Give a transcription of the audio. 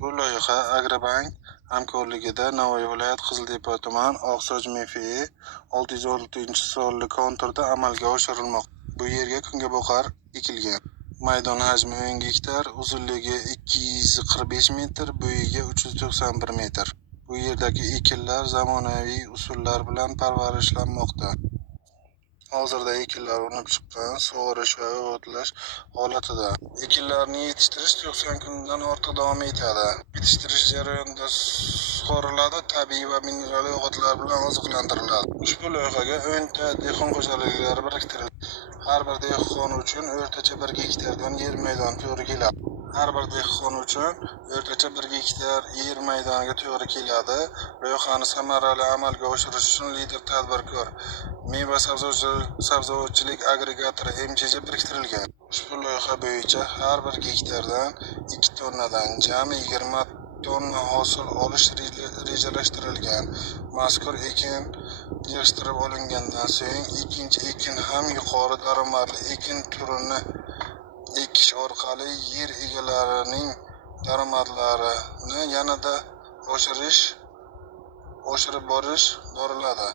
Bu loyiha Agrobank hamkorligida Navoiy viloyat Qiziltepa tuman Oqsoch MFI 606-sonli konturda amalga oshirilmoqda. Bu yerga kungaboqar ekilgan. Maydon hajmi 10 gektar, uzunligi 245 metr, bo'yiga 391 metr. Bu yerdagi ekinlar zamonaviy usullar bilan parvarishlanmoqda. Hozirda ekinlar unib chiqqan, sug'orish va o'g'itlash holatida. Ekinlarni yetishtirish 90 kundan ortiq davom etadi. Yetishtirish jarayonida sug'oriladi, tabiiy va mineral o'g'itlar bilan oziqlantiriladi. Ushbu loyihaga 10 ta dehqon xo'jaliklari biriktirildi. Har bir dehqon uchun o'rtacha 1 gektardan yer maydoni to'g'ri keladi. Har bir dehqon uchun o'rtacha 1 gektar yer maydoniga to'g'ri keladi. Loyihani samarali amalga oshirish uchun lider tadbirkor meva sabzavotchilik agregatori MChJ biriktirilgan. Ushbu loyiha bo'yicha har bir gektardan 2 tonnadan jami 20 tonna hosil olish rejalashtirilgan. Mazkur ekin yig'ishtirib olingandan so'ng ikkinchi ekin ham yuqori daromadli ekin turini ekish orqali yer egalarining daromadlarini yanada oshirib boriladi.